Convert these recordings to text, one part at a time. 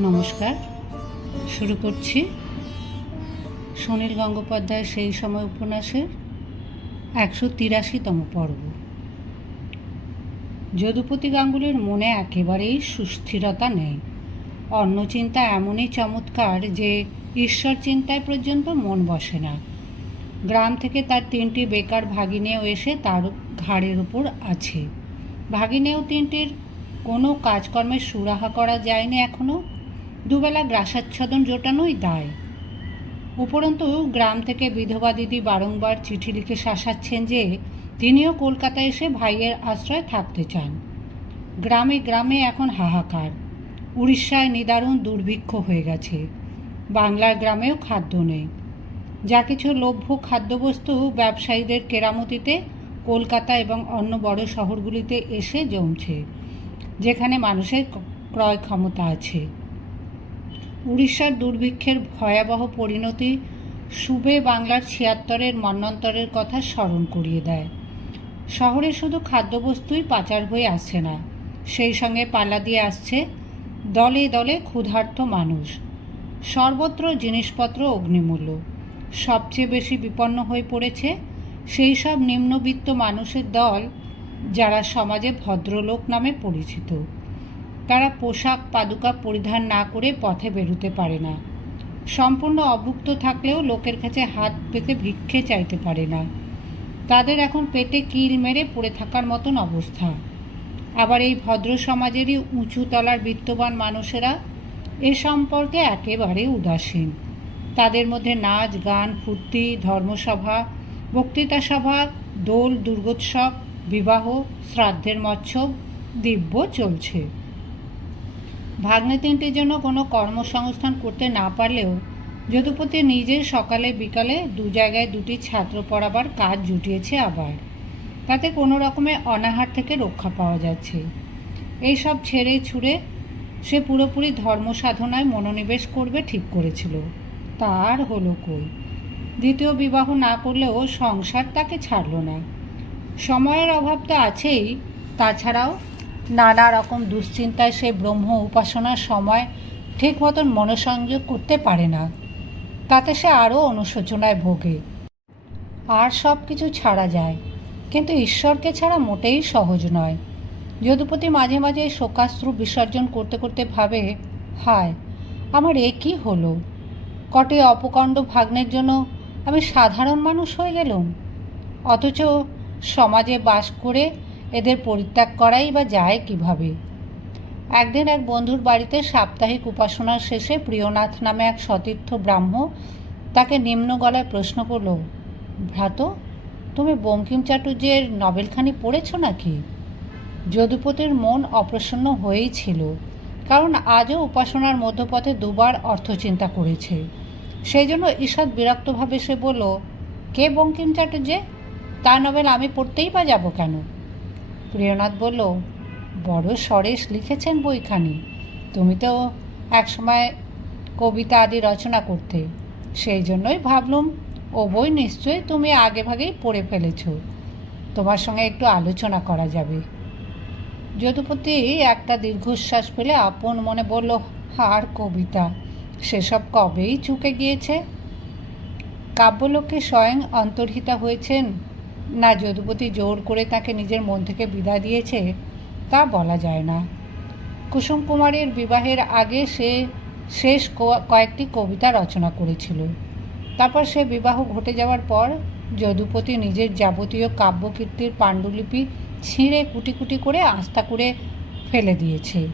নমস্কার। শুরু করছি সুনীল গঙ্গোপাধ্যায়ের সেই সময় উপন্যাসের একশো তিরাশিতম পর্ব। যদুপতি গাঙ্গুলির মনে একেবারেই সুস্থিরতা নেই। অন্য চিন্তা এমনই চমৎকার যে ঈশ্বর চিন্তায় পর্যন্ত মন বসে না। গ্রাম থেকে তার তিনটি বেকার ভাগিনেও এসে তার ঘাড়ের উপর আছে। ভাগিনেও তিনটির কোনো কাজকর্মের সুরাহা করা যায়নি এখনও দুবেলা গ্রাসাচ্ছাদন জোটানোই দায়। উপরন্তু গ্রাম থেকে বিধবা দিদি বারংবার চিঠি লিখে শাসাচ্ছেন যে, তিনিও কলকাতায় এসে ভাইয়ের আশ্রয় থাকতে চান। গ্রামে গ্রামে এখন হাহাকার। উড়িষ্যায় নিদারুণ দুর্ভিক্ষ হয়ে গেছে। বাংলার গ্রামেও খাদ্য নেই। যা কিছু লভ্য খাদ্যবস্তু ব্যবসায়ীদের কেরামতিতে কলকাতা এবং অন্য বড় শহরগুলিতে এসে জমছে, যেখানে মানুষের ক্রয় ক্ষমতা আছে। উড়িষ্যার দুর্ভিক্ষের ভয়াবহ পরিণতি সুবে বাংলার ছিয়াত্তরের মন্বন্তরের কথা স্মরণ করিয়ে দেয়। শহরে শুধু খাদ্যবস্তুই পাচার হয়ে আসছে না, সেই সঙ্গে পাল্লা দিয়ে আসছে দলে দলে ক্ষুধার্ত মানুষ। সর্বত্র জিনিসপত্র অগ্নিমূল্য। সবচেয়ে বেশি বিপন্ন হয়ে পড়েছে সেই সব নিম্নবিত্ত মানুষের দল যারা সমাজে ভদ্রলোক নামে পরিচিত। তারা পোশাক পাদুকা পরিধান না করে পথে বেরোতে পারে না। সম্পূর্ণ অভুক্ত থাকলেও লোকের কাছে হাত পেতে ভিক্ষে চাইতে পারে না। তাদের এখন পেটে কিল মেরে পড়ে থাকার মতন অবস্থা। আবার এই ভদ্র সমাজেরই উঁচু তলার বিত্তবান মানুষেরা এ সম্পর্কে একেবারে উদাসীন। তাদের মধ্যে নাচ, গান, ফুর্তি, ধর্মসভা, বক্তৃতা সভা, দোল, দুর্গোৎসব, বিবাহ, শ্রাদ্ধের মৎসব দিব্য চলছে। ভাগ্নে তিনটির জন্য কোনো কর্মসংস্থান করতে না পারলেও যদুপতি নিজে সকালে বিকালে দু জায়গায় দুটি ছাত্র পড়াবার কাজ জুটিয়েছে আবার। তাতে কোনো রকমে অনাহার থেকে রক্ষা পাওয়া যাচ্ছে। এই সব ছেড়ে ছুড়ে সে পুরোপুরি ধর্ম সাধনায় মনোনিবেশ করবে ঠিক করেছিল। তার হলো কই? দ্বিতীয় বিবাহ না করলেও সংসার তাকে ছাড়ল না। সময়ের অভাব তো আছেই, তাছাড়াও নানা রকম দুশ্চিন্তায় সে ব্রহ্ম উপাসনার সময় ঠিক মতন মনোসংযোগ করতে পারে না। তাতে সে আরও অনুশোচনায় ভোগে। আর সব কিছু ছাড়া যায়। কিন্তু ঈশ্বরকে ছাড়া মোটেই সহজ নয়। যদুপতি মাঝে মাঝে শোকাশ্রু বিসর্জন করতে করতে ভাবে, হায়, আমার এ কী হলো? কটে অপকণ্ড ভাগ্নের জন্য আমি সাধারণ মানুষ হয়ে গেলুম? অথচ সমাজে বাস করে এদের পরিত্যাগ করাই বা যায় কীভাবে? একদিন এক বন্ধুর বাড়িতে সাপ্তাহিক উপাসনার শেষে প্রিয়নাথ নামে এক সতীর্থ ব্রাহ্ম তাকে নিম্ন গলায় প্রশ্ন করল, ভ্রাত, তুমি বঙ্কিম চাটুর্যের নভেলখানি পড়েছ নাকি? যদুপতির মন অপ্রসন্ন হয়েই ছিল, কারণ আজও উপাসনার মধ্যপথে দুবার অর্থচিন্তা করেছে। সেই জন্য ঈষৎ বিরক্তভাবে সে বলল, কে বঙ্কিম চাটুর্যে তার নভেল আমি পড়তেই বা যাব কেন? প্রিয়নাথ বলল, বড় সরেশ লিখেছেন বইখানি। তুমি তো একসময় কবিতা আদি রচনা করতে। সেই জন্যই ভাবলুম, ও বই নিশ্চয়ই তুমি আগে ভাগেই পড়ে ফেলেছ। তোমার সঙ্গে একটু আলোচনা করা যাবে। যদুপতি একটা দীর্ঘশ্বাস ফেলে আপন মনে বলল, আর কবিতা, সেসব কবেই চুকে গিয়েছে? কাব্যলোকে স্বয়ং অন্তর্হিতা হয়েছেন না যদুপতি জোর করে তাকে নিজের মন থেকে বিদায় দিয়েছে, তা বলা যায় না। কুসুম কুমারের বিবাহের আগে সে শেষ কয়েকটি কবিতা রচনা করেছিল। তারপর সে বিবাহ ঘটে যাওয়ার পর যদুপতি নিজের যাবতীয় কাব্যকীর্তির পাণ্ডুলিপি ছিঁড়ে কুটি কুটি করে আস্থা করে ফেলে দিয়েছে।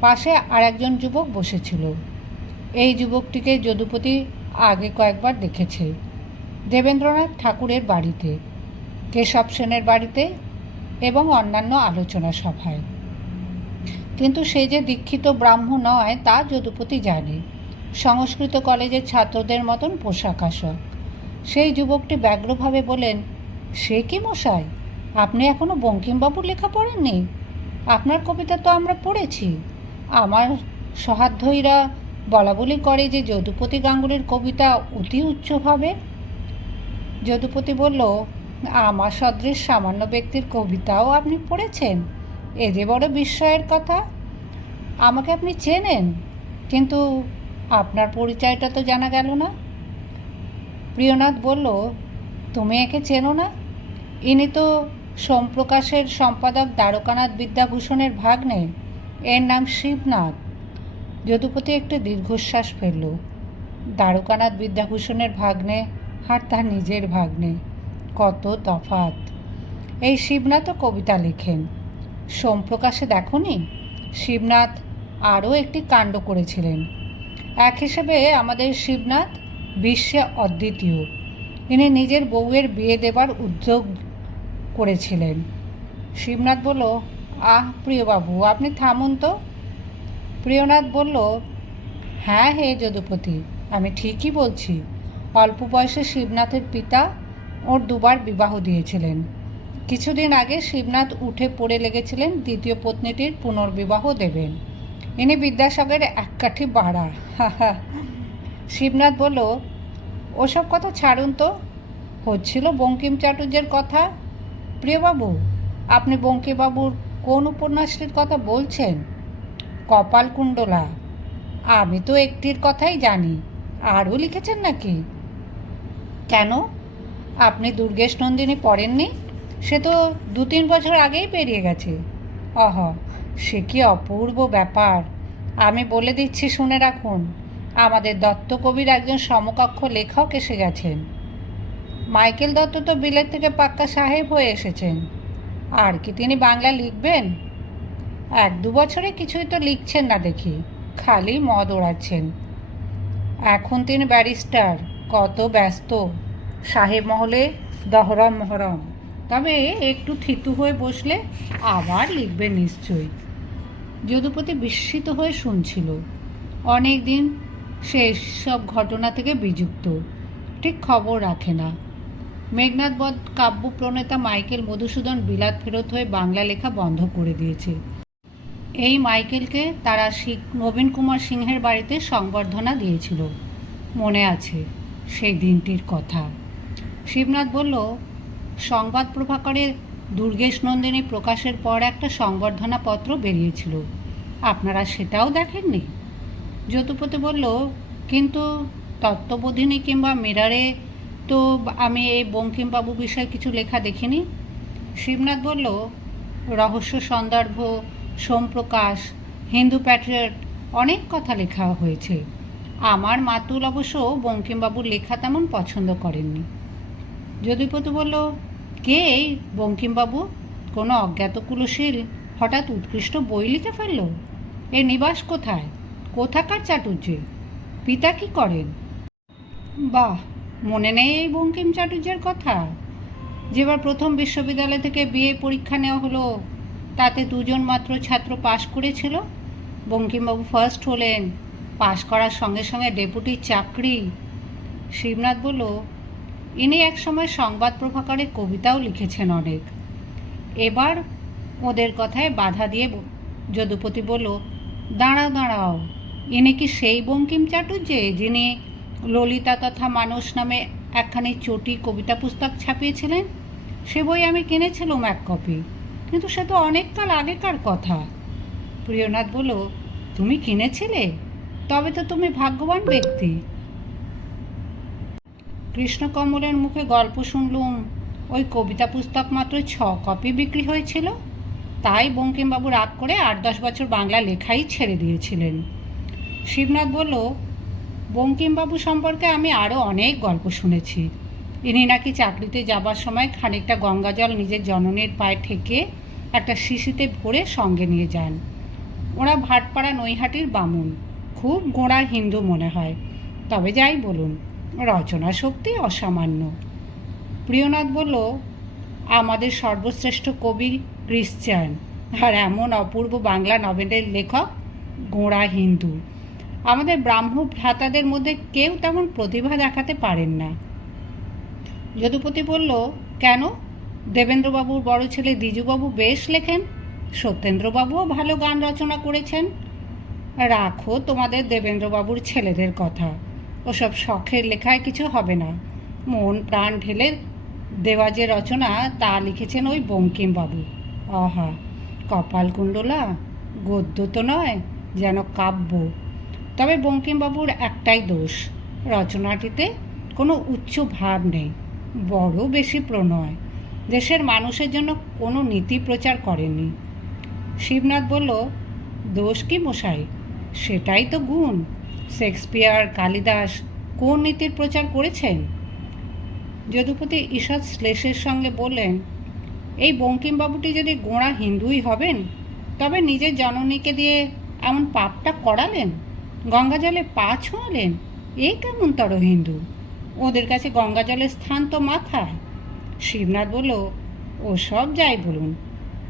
পাশে আর একজন যুবক বসেছিল। এই যুবকটিকে যদুপতি আগে কয়েকবার দেখেছে। দেবেন্দ্রনাথ ঠাকুরের বাড়িতে। কেশব সেনের বাড়িতে এবং অন্যান্য আলোচনা সভায়। কিন্তু সে যে দীক্ষিত ব্রাহ্ম নয়, তা যদুপতি জানে। সংস্কৃত কলেজের ছাত্রদের মতন পোশাক আশাক। সেই যুবকটি ব্যগ্রভাবে বলেন, সে কি মশাই? আপনি এখনও বঙ্কিমবাবুর লেখা পড়েননি? আপনার কবিতা তো আমরা পড়েছি। আমার সহাধ্যইরা বলা বলি করে যে যদুপতি গাঙ্গুলির কবিতা অতি উচ্চভাবে যদুপতি বলল আমার সদৃশ সামান্য ব্যক্তির কবিতাও আপনি পড়েছেন। এ যে বড় বিস্ময়ের কথা। আমাকে আপনি চেনেন, কিন্তু আপনার পরিচয়টা তো জানা গেল না। প্রিয়নাথ বলল, তুমি একে চেনো না? ইনি তো সোমপ্রকাশের সম্পাদক দ্বারকানাথ বিদ্যাভূষণের ভাগ্নে। এর নাম শিবনাথ। যদুপতি একটু দীর্ঘশ্বাস ফেলল। দ্বারকানাথ বিদ্যাভূষণের ভাগ্নে আর তার নিজের ভাগ্নে। কত তফাত এই শিবনাথও কবিতা লেখেন। সোমপ্রকাশে দেখনি? শিবনাথ আরও একটি কাণ্ড করেছিলেন। এক হিসেবে আমাদের শিবনাথ বিশ্বে অদ্বিতীয়। তিনি নিজের বউয়ের বিয়ে দেবার উদ্যোগ করেছিলেন। শিবনাথ বলল, আহ, প্রিয়বাবু, আপনি থামুন তো। প্রিয়নাথ বলল হ্যাঁ হে যদুপতি, আমি ঠিকই বলছি। অল্প বয়সে শিবনাথের পিতা ওর দুবার বিবাহ দিয়েছিলেন। কিছুদিন আগে শিবনাথ উঠে পড়ে লেগেছিলেন দ্বিতীয় পত্নীটির পুনর্বিবাহ দেবেন। ইনি বিদ্যাসাগরের এক কাঠি বাড়া শিবনাথ বলল, ওসব কথা ছাড়ুন তো। হচ্ছিল বঙ্কিম চাটুর্যের কথা। প্রিয়বাবু, আপনি বঙ্কিমবাবুর কোন উপন্যাসটির কথা বলছেন? কপালকুণ্ডলা আমি তো একটির কথাই জানি। আরও লিখেছেন নাকি? কেন? আপনি দুর্গেশ নন্দিনী পড়েননি? সে তো দু তিন বছর আগেই পেরিয়ে গেছে। অহ, সে কি অপূর্ব ব্যাপার। আমি বলে দিচ্ছি শুনে রাখুন, আমাদের দত্ত কবির একজন সমকক্ষ লেখক এসে গেছেন। মাইকেল দত্ত তো বিলেত থেকে পাক্কা সাহেব হয়ে এসেছেন। আর কি তিনি বাংলা লিখবেন? এক দু বছরে কিছুই তো লিখছেন না দেখি, খালি মদ ওড়াচ্ছেন। এখন তিনি ব্যারিস্টার, কত ব্যস্ত। সাহেব মহলে দহরম মহরম। তবে একটু থিতু হয়ে বসলে আবার লিখবে নিশ্চয়ই যদুপতি বিস্মিত হয়ে শুনছিল। অনেক দিন সে সব ঘটনা থেকে বিযুক্ত। ঠিক খবর রাখে না। মেঘনাথ বধ কাব্য প্রণেতা মাইকেল মধুসূদন বিলাত ফেরত হয়ে বাংলা লেখা বন্ধ করে দিয়েছে। এই মাইকেলকে তারা নবীন কুমার সিংহের বাড়িতে সংবর্ধনা দিয়েছিল। মনে আছে সেই দিনটির কথা। শিবনাথ বলল, সংবাদ প্রভাকরে দুর্গেশ নন্দিনী প্রকাশের পর একটা সংবর্ধনা পত্র বেরিয়েছিল। আপনারা সেটাও দেখেননি? যতুপতি বলল, কিন্তু তত্ত্ববোধিনী কিংবা মিরারে তো আমি এই বঙ্কিমবাবু বিষয়ে কিছু লেখা দেখিনি? শিবনাথ বলল, রহস্য সন্দর্ভ সোমপ্রকাশ, হিন্দু প্যাট্রিয়ট, অনেক কথা লেখা হয়েছে। আমার মাতুল অবশ্য বঙ্কিমবাবুর লেখা তেমন পছন্দ করেননি। যদুপতি বলল, কে এই বঙ্কিমবাবু? কোনো অজ্ঞাত কুলশীল হঠাৎ উৎকৃষ্ট বই লিখে ফেলল? এ নিবাস কোথায়? কোথাকার চাটুর্যে পিতা কি করেন? বাহ, মনে নেই এই বঙ্কিম চাটুর্যের কথা। যেবার প্রথম বিশ্ববিদ্যালয় থেকে বিএ পরীক্ষা নেওয়া হলো, তাতে দুজন মাত্র ছাত্র পাশ করেছিল। বঙ্কিমবাবু ফার্স্ট হলেন। পাশ করার সঙ্গে সঙ্গে ডেপুটির চাকরি। শিবনাথ বলল ইনি এক সময় সংবাদ প্রভাকারে কবিতাও লিখেছেন অনেক। এবার ওদের কথায় বাধা দিয়ে যদুপতি বলল, দাঁড়াও দাঁড়াও, ইনি কি সেই বঙ্কিম চাটুর্যে যিনি ললিতা তথা মানস নামে একখানি চটি কবিতা পুস্তক ছাপিয়েছিলেন? সে বই আমি কিনেছিলাম এক কপি, কিন্তু সে তো অনেককাল আগেকার কথা। প্রিয়নাথ বলল, তুমি কিনেছিলে? তবে তো তুমি ভাগ্যবান ব্যক্তি। কৃষ্ণকমলের মুখে গল্প শুনলুম। ওই কবিতা পুস্তক মাত্র ছ কপি বিক্রি হয়েছিল। তাই বঙ্কিমবাবু রাগ করে আট দশ বছর বাংলা লেখাই ছেড়ে দিয়েছিলেন। শিবনাথ বলল, বঙ্কিমবাবু সম্পর্কে আমি আরও অনেক গল্প শুনেছি। ইনি নাকি চাকরিতে যাবার সময় খানিকটা গঙ্গাজল নিজের জননীর পায়ে ঠেকে একটা শিশিতে ভরে সঙ্গে নিয়ে যান। ওরা ভাটপাড়া নৈহাটির বামুন। খুব গোড়ার হিন্দু মনে হয়। তবে যাই বলুন। রচনা শক্তি অসামান্য। প্রিয়নাথ বলল, আমাদের সর্বশ্রেষ্ঠ কবি ক্রিশ্চান আর এমন অপূর্ব বাংলা নভেলের লেখক গোঁড়া হিন্দু। আমাদের ব্রাহ্ম ভ্রাতাদের মধ্যে কেউ তেমন প্রতিভা দেখাতে পারেন না। যদুপতি বলল, কেন? দেবেন্দ্রবাবুর বড় ছেলে দ্বিজুবাবু বেশ লেখেন, সত্যেন্দ্রবাবুও ভালো গান রচনা করেছেন। রাখো তোমাদের দেবেন্দ্রবাবুর ছেলেদের কথা। ওসব শখের লেখায় কিছু হবে না। মন প্রাণ ঢেলে দেওয়া যে রচনা, তা লিখেছেন ওই বঙ্কিমবাবু। আহা কপালকুণ্ডলা গদ্য তো নয়, যেন কাব্য। তবে বঙ্কিমবাবুর একটাই দোষ, রচনাটিতে কোনো উচ্চ ভাব নেই, বড় বেশি প্রণয়। দেশের মানুষের জন্য কোনো নীতি প্রচার করেনি শিবনাথ বলল, দোষ কি মশাই? সেটাই তো গুণ। শেক্সপিয়ার, কালিদাস কোন নীতির প্রচার করেছেন? যদুপতি ঈষৎ শ্লেষের সঙ্গে বললেন, এই বঙ্কিমবাবুটি যদি গোঁড়া হিন্দুই হবেন, তবে নিজের জননীকে দিয়ে এমন পাপটা করালেন? গঙ্গাজলে পা ছোঁয়ালেন এ কেমন তর হিন্দু? ওদের কাছে গঙ্গাজলের স্থান তো মাথায়। শিবনাথ বলল, ও সব যাই বলুন,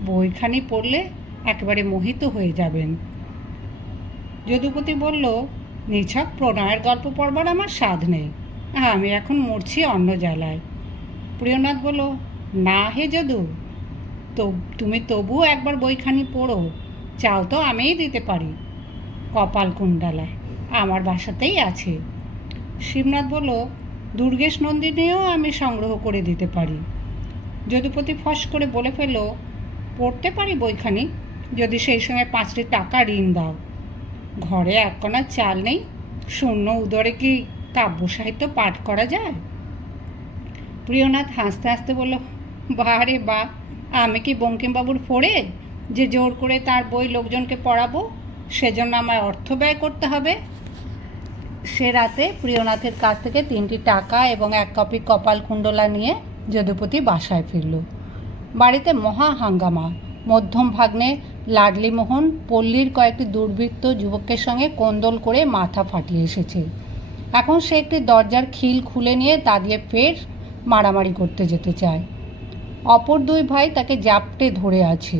বইখানি পড়লে একেবারে মোহিত হয়ে যাবেন। যদুপতি বলল নিছক প্রণয়ের গল্প পড়বার আমার স্বাদ নেই। হ্যাঁ আমি এখন মরছি অন্য জ্বালায়। প্রিয়নাথ বলল, না হে যদু, তো তুমি তবুও একবার বইখানি পড়ো। চাও তো আমিই দিতে পারি কপাল কুণ্ডালা আমার বাসাতেই আছে। শিবনাথ বলল, দুর্গেশ নন্দিনীও আমি সংগ্রহ করে দিতে পারি। যদুপতি ফস করে বলে ফেলল, পড়তে পারি বইখানি? যদি সেই সঙ্গে পাঁচটি টাকা ঋণ দাও। ঘরে এক কণা চাল নেই। শূন্য উদরে কি কাব্য সাহিত্য পাঠ করা যায়? প্রিয়নাথ হাসতে হাসতে বলল বাহারে বা আমি কি বঙ্কিমবাবুর পড়ে যে জোর করে তার বই লোকজনকে পড়াবো, সেজন্য আমায় অর্থ ব্যয় করতে হবে? সে রাতে প্রিয়নাথের কাছ থেকে তিনটি টাকা এবং এক কপি কপাল কুণ্ডলা নিয়ে যদুপতি বাসায় ফিরল। বাড়িতে মহা হাঙ্গামা, মধ্যম ভাগ্নে লাডলি মোহন, পল্লীর কয়েকটি দুর্বৃত্ত যুবকের সঙ্গে কোন্দল করে মাথা ফাটিয়ে এসেছে। এখন সে একটি দরজার খিল খুলে নিয়ে তা দিয়ে ফের মারামারি করতে যেতে চায়। অপর দুই ভাই তাকে জাপটে ধরে আছে।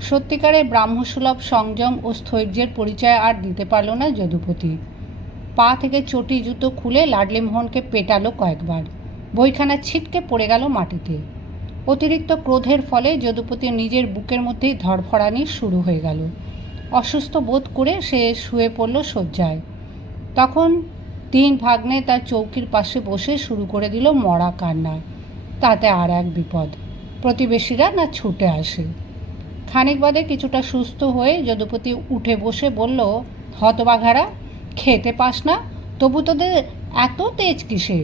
সত্যিকারের ব্রাহ্মসুলভ সংযম ও স্থৈর্যের পরিচয় আর দিতে পারল না যদুপতি। পা থেকে চটি জুতো খুলে লাডলি মোহনকে পেটালো কয়েকবার। বইখানা ছিটকে পড়ে গেল মাটিতে। অতিরিক্ত ক্রোধের ফলে যদুপতি নিজের বুকের মধ্যেই ধরফড়ানি শুরু হয়ে গেল। অসুস্থ বোধ করে সে শুয়ে পড়ল শয্যায়। তখন তিন ভাগ্নে তার চৌকির পাশে বসে শুরু করে দিল মরা কান্না। তাতে আর এক বিপদ, প্রতিবেশীরা না ছুটে আসে। খানিক বাদে কিছুটা সুস্থ হয়ে যদুপতি উঠে বসে বলল, হতবাঘারা, খেতে পাস না? তবু তোদের এত তেজ কিসে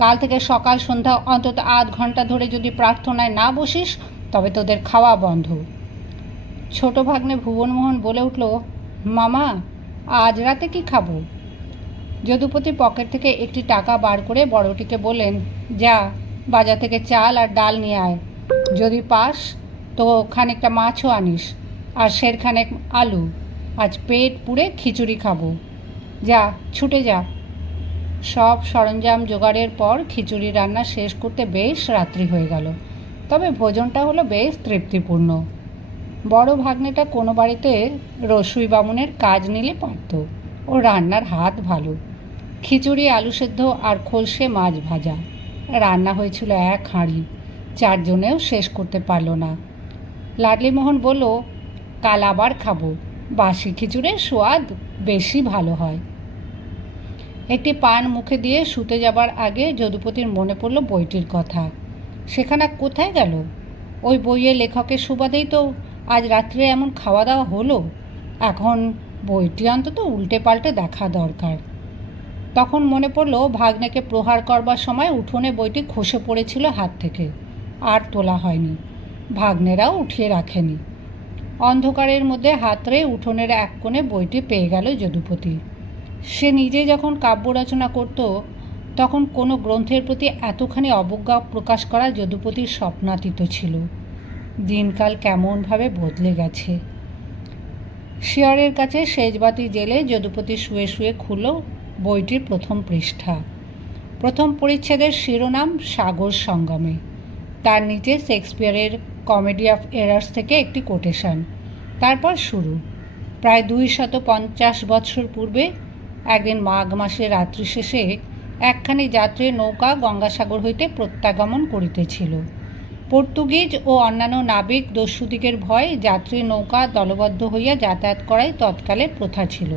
কাল থেকে সকাল সন্ধ্যা অন্তত আধ ঘণ্টা ধরে যদি প্রার্থনায় না বসিস, তবে তোদের খাওয়া বন্ধ। ছোট ভাগ্নে ভুবনমোহন বলে উঠল, মামা, আজ রাতে কি খাব? যদুপতি পকেট থেকে একটি টাকা বার করে বড়টিকে বললেন, যা, বাজার থেকে চাল আর ডাল নিয়ে আয়। যদি পাস, তো খানিকটা মাছও আনিস, আর সেরখানেক আলু। আজ পেট পুড়ে খিচুড়ি খাব। যা, ছুটে যা। সব সরঞ্জাম জোগাড়ের পর খিচুড়ি রান্না শেষ করতে বেশ রাত্রি হয়ে গেল। তবে ভোজনটা হলো বেশ তৃপ্তিপূর্ণ। বড় ভাগ্নেটা কোনো বাড়িতে রসুই বামুনের কাজ নিলে পারত। ও রান্নার হাত ভালো। খিচুড়ি, আলু সেদ্ধ আর খলসে মাছ ভাজা। রান্না হয়েছিল এক হাঁড়ি। চারজনেও শেষ করতে পারল না। লাডলি মোহন বলল, কাল আবার খাব। বাসি খিচুড়ির স্বাদ বেশি ভালো হয়। একটি পান মুখে দিয়ে শুতে যাবার আগে যদুপতির মনে পড়ল বইটির কথা। সেখানে কোথায় গেল? ওই বইয়ের লেখকের সুবাদেই তো আজ রাত্রে এমন খাওয়া দাওয়া হলো। এখন বইটি অন্তত উল্টে পাল্টে দেখা দরকার। তখন মনে পড়ল ভাগ্নেকে প্রহার করবার সময় উঠোনে বইটি খসে পড়েছিল হাত থেকে। আর তোলা হয়নি। ভাগ্নেরাও উঠিয়ে রাখেনি। অন্ধকারের মধ্যে হাতড়ে উঠোনের এক কোণে বইটি পেয়ে গেল যদুপতি। সে নিজে যখন কাব্য রচনা করত, তখন কোনো গ্রন্থের প্রতি এতখানি অবজ্ঞা প্রকাশ করা যদুপতির স্বপ্নাতীত ছিল। দিনকাল কেমনভাবে বদলে গেছে। শিয়রের কাছে সেজবাতি জেলে যদুপতি শুয়ে শুয়ে খুলল বইটির প্রথম পৃষ্ঠা। প্রথম পরিচ্ছেদের শিরোনাম সাগর সঙ্গমে। তার নিচে শেক্সপিয়ারের কমেডি অফ এরার্স থেকে একটি কোটেশন। তারপর শুরু। প্রায় দুই শত পঞ্চাশ বৎসর পূর্বে একদিন মাঘ মাসে রাত্রি শেষে একখানি যাত্রী নৌকা গঙ্গাসাগর হইতে প্রত্যাগমন করিতেছিল। পর্তুগিজ ও অন্যান্য নাবিক দস্যুদিগের ভয় যাত্রী নৌকা দলবদ্ধ হইয়া যাতায়াত করাই তৎকালে প্রথা ছিল।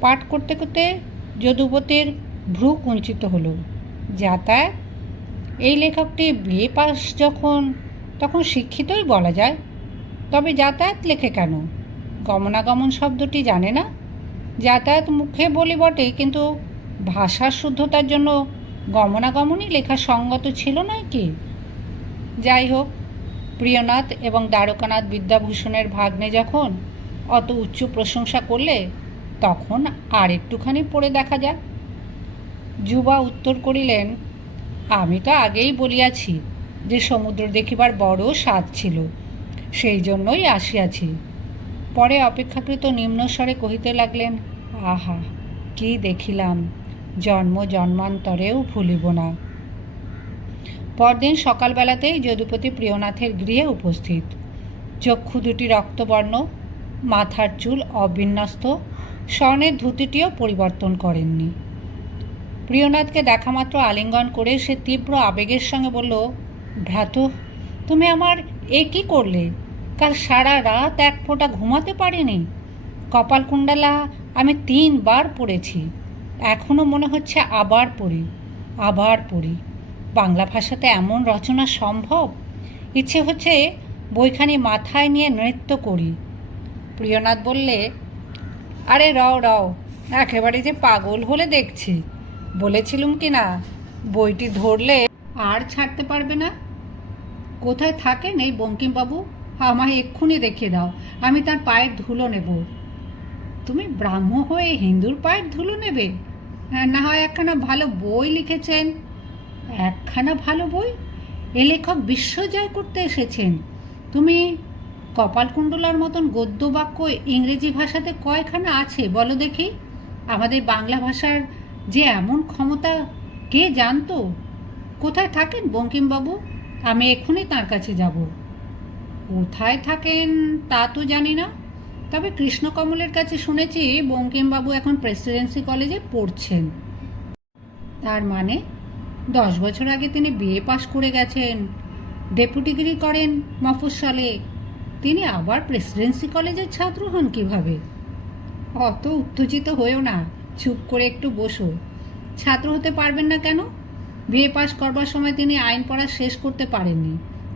পাঠ করতে করতে যদুপতির ভ্রু কুঞ্চিত হলো। যাতায়াত? এই লেখকটি বিয়ে পাস যখন, তখন শিক্ষিতই বলা যায়। তবে যাতায়াত লেখে কেন? গমনাগমন শব্দটি জানে না? যাতায়াত মুখে বলি বটে কিন্তু ভাষার শুদ্ধতার জন্য গমনাগমনই লেখা সঙ্গত ছিল নয় কি যাই হোক, প্রিয়নাথ এবং দ্বারকানাথ বিদ্যাভূষণের ভাগ্নে যখন অত উচ্চ প্রশংসা করলে, তখন আর একটুখানি পড়ে দেখা যাক। যুবা উত্তর করিলেন, আমি তো আগেই বলিয়াছি যে সমুদ্র দেখিবার বড় স্বাদ ছিল, সেই জন্যই আসিয়াছি। পরে অপেক্ষাকৃত নিম্নস্বরে কহিতে লাগলেন, আহা, কি দেখিলাম, জন্ম জন্মান্তরেও ভুলিব না। পরদিন সকালবেলাতেই যদুপতি প্রিয়নাথের গৃহে উপস্থিত। চক্ষু দুটি রক্তবর্ণ, মাথার চুল অবিন্যস্ত, স্বর্ণের ধুতিটিও পরিবর্তন করেননি। প্রিয়নাথকে দেখামাত্র আলিঙ্গন করে সে তীব্র আবেগের সঙ্গে বলল, ভ্রাত, তুমি আমার এ কী করলে? কাল সারা রাত এক ফোঁটা ঘুমাতে পারিনি। কপালকুণ্ডলা আমি তিনবার পড়েছি। এখনও মনে হচ্ছে আবার পড়ি আবার পড়ি। বাংলা ভাষাতে এমন রচনা সম্ভব? ইচ্ছে হচ্ছে বইখানি মাথায় নিয়ে নৃত্য করি। প্রিয়নাথ বললে, আরে রও রও, একেবারে যে পাগল হলে দেখছি। বলেছিলুম কি না, বইটি ধরলে আর ছাড়তে পারবে না? কোথায় থাকেন এই বঙ্কিমবাবু? আমায় এক্ষুনি দেখিয়ে দাও। আমি তার পায়ের ধুলো নেব। তুমি ব্রাহ্ম হয়ে হিন্দুর পায়ের ধুলো নেবে? হ্যাঁ, না হয় একখানা ভালো বই লিখেছেন। একখানা ভালো বই? এ লেখক বিশ্বজয় করতে এসেছেন। তুমি কপালকুণ্ডলার মতন গদ্য বাক্য ইংরেজি ভাষাতে কয়খানা আছে বলো দেখি? আমাদের বাংলা ভাষার যে এমন ক্ষমতা কে জানতো? কোথায় থাকেন বঙ্কিমবাবু? আমি এক্ষুনি তার কাছে যাব। কোথায় থাকেন তা তো জানি না। তবে কৃষ্ণকমলের কাছে শুনেছি বঙ্কিমবাবু এখন প্রেসিডেন্সি কলেজে পড়ছেন। তার মানে দশ বছর আগে তিনি বিএ পাশ করে গেছেন ডেপুটিগিরি করেন মফস্বলে। তিনি আবার প্রেসিডেন্সি কলেজের ছাত্র হন কীভাবে? অত উত্তেজিত হয়েও না, চুপ করে একটু বসো। ছাত্র হতে পারবেন না কেন? বিএ পাশ করবার সময় তিনি আইন পড়া শেষ করতে পারেননি।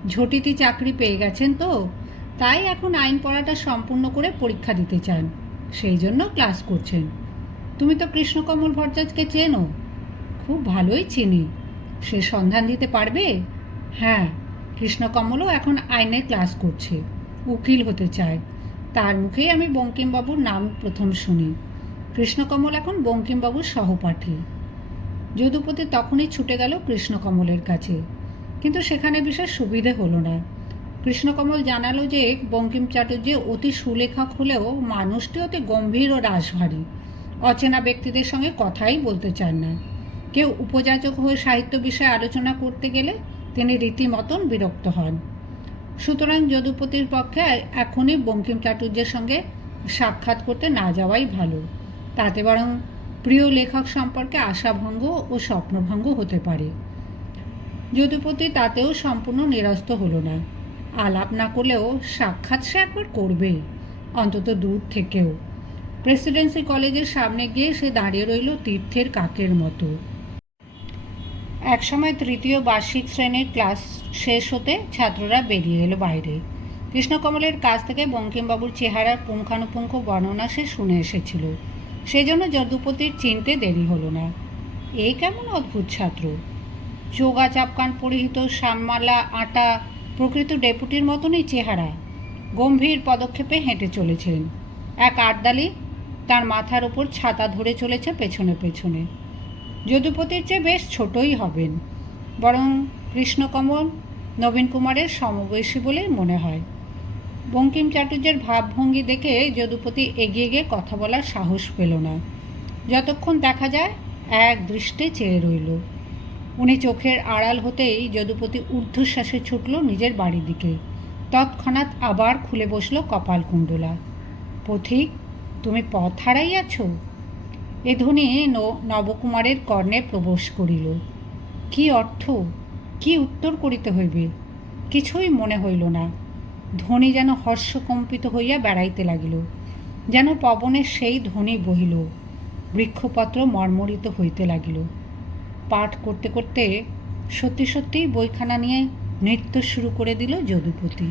ঝটিতি চাকরি পেয়ে গেছেন তো, তাই এখন আইন পড়াটা সম্পূর্ণ করে পরীক্ষা দিতে চান। সেই জন্য ক্লাস করছেন। তুমি তো কৃষ্ণকমল ভট্টাচার্যকে চেনো? খুব ভালোই চিনি। সে সন্ধান দিতে পারবে? হ্যাঁ কৃষ্ণকমলও এখন আইনের ক্লাস করছে। উকিল হতে চায়। তার মুখেই আমি বঙ্কিমবাবুর নাম প্রথম শুনি। কৃষ্ণকমল এখন বঙ্কিমবাবুর সহপাঠী। যদুপতি তখনই ছুটে গেল কৃষ্ণকমলের কাছে। কিন্তু সেখানে বিশেষ সুবিধে হলো না। কৃষ্ণকমল জানালো যে বঙ্কিম চ্যাটার্জি অতি সুলেখক হলেও মানুষটি অতি গম্ভীর ও রাশভারী অচেনা ব্যক্তিদের সঙ্গে কথাই বলতে চান না। কেউ উপযাচক হয়ে সাহিত্য বিষয়ে আলোচনা করতে গেলে তিনি রীতিমতন বিরক্ত হন। সুতরাং যদুপতির পক্ষে এখনই বঙ্কিম চাটুর্যের সঙ্গে সাক্ষাৎ করতে না যাওয়াই ভালো। তাতে বরং প্রিয় লেখক সম্পর্কে আশাভঙ্গ ও স্বপ্নভঙ্গ হতে পারে। যদুপতি তাতেও সম্পূর্ণ নিরস্ত হলো না। আলাপ না করলেও সাক্ষাৎ সে একবার করবেই অন্তত দূর থেকেও। প্রেসিডেন্সি কলেজের সামনে গিয়ে সে দাঁড়িয়ে রইল তীর্থের কাকের মতো। একসময় তৃতীয় বার্ষিক শ্রেণির ক্লাস শেষ হতে ছাত্ররা বেরিয়ে এলো বাইরে। কৃষ্ণকমলের কাছ থেকে বঙ্কিমবাবুর চেহারার পুঙ্খানুপুঙ্খ বর্ণনা সে শুনে এসেছিল। সেজন্য যদুপতির চিনতে দেরি হলো না। এই কেমন অদ্ভুত ছাত্র! চোগা চাপকান পরিহিত সামমালা আটা প্রকৃত ডেপুটির মতনই চেহারা গম্ভীর পদক্ষেপে হেঁটে চলেছেন এক আটদালি তার মাথার ওপর ছাতা ধরে চলেছে পেছনে পেছনে। যদুপতির চেয়ে বেশ ছোটই হবেন। বরং কৃষ্ণকমল, নবীন কুমারের সমবয়সী বলেই মনে হয়। বঙ্কিম চাটুর্যের ভাবভঙ্গি দেখে যদুপতি এগিয়ে গিয়ে কথা বলার সাহস পেল না। যতক্ষণ দেখা যায়, এক দৃষ্টে চেয়ে রইল। উনি চোখের আড়াল হতেই যদুপতি ঊর্ধ্বশ্বাসে ছুটল নিজের বাড়ির দিকে। তৎক্ষণাৎ আবার খুলে বসল কপালকুণ্ডলা পথিক তুমি পথ হারাইয়াছ? এ ধ্বনি নবকুমারের কর্ণে প্রবেশ করিল। কি অর্থ? কি উত্তর করিতে হইবে? কিছুই মনে হইল না। ধ্বনি যেন হর্ষকম্পিত হইয়া বেড়াইতে লাগিল। যেন পবনের সেই ধ্বনি বহিল। বৃক্ষপত্র মর্মরিত হইতে লাগিল। পাঠ করতে করতে সত্যি সত্যিই বইখানা নিয়ে নৃত্য শুরু করে দিল যদুপতি।